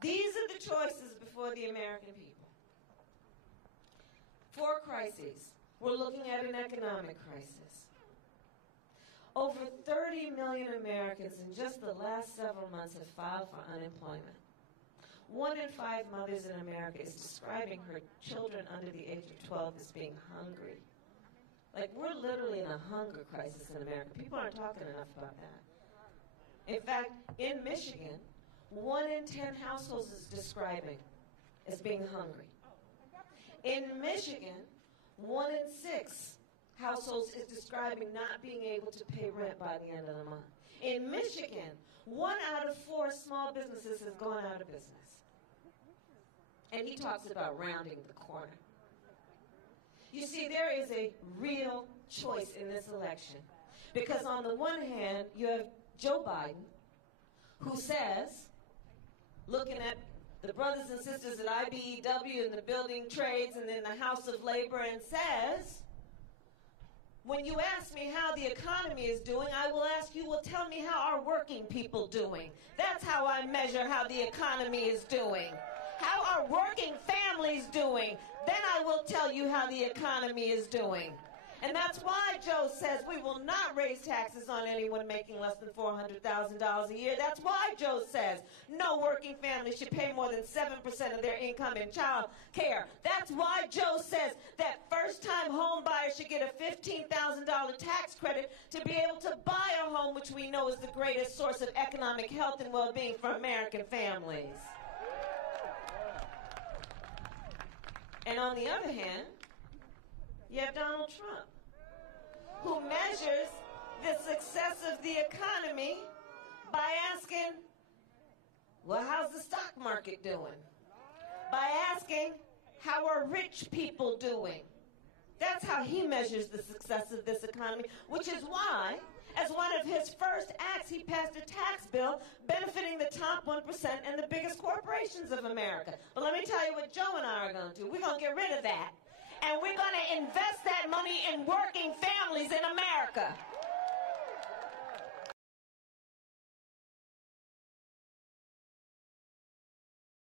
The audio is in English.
These are the choices before the American people. 4 crises. We're looking at an economic crisis. Over 30 million Americans in just the last several months have filed for unemployment. 1 in 5 mothers in America is describing her children under the age of 12 as being hungry. Like, we're literally in a hunger crisis in America. People aren't talking enough about that. In fact, in Michigan, 1 in 10 households is describing as being hungry. In Michigan, 1 in 6 households is describing not being able to pay rent by the end of the month. In Michigan, 1 out of 4 small businesses has gone out of business. And he talks about rounding the corner. You see, there is a real choice in this election. Because on the one hand, you have Joe Biden, who says, looking at the brothers and sisters at IBEW and the building trades and in the House of Labor, and says, when you ask me how the economy is doing, I will ask you, well, tell me how our working people doing. That's how I measure how the economy is doing. How are working families doing? Then I will tell you how the economy is doing. And that's why Joe says we will not raise taxes on anyone making less than $400,000 a year. That's why Joe says no working family should pay more than 7% of their income in child care. That's why Joe says that first-time home buyers should get a $15,000 tax credit to be able to buy a home, which we know is the greatest source of economic health and well-being for American families. And on the other hand, you have Donald Trump, who measures the success of the economy by asking, well, how's the stock market doing? By asking, how are rich people doing? That's how he measures the success of this economy, which is why, as one of his first acts, he passed a tax bill benefiting the top 1% and the biggest corporations of America. But let me tell you what Joe and I are going to do. We're going to get rid of that. And we're going to invest that money in working families in America.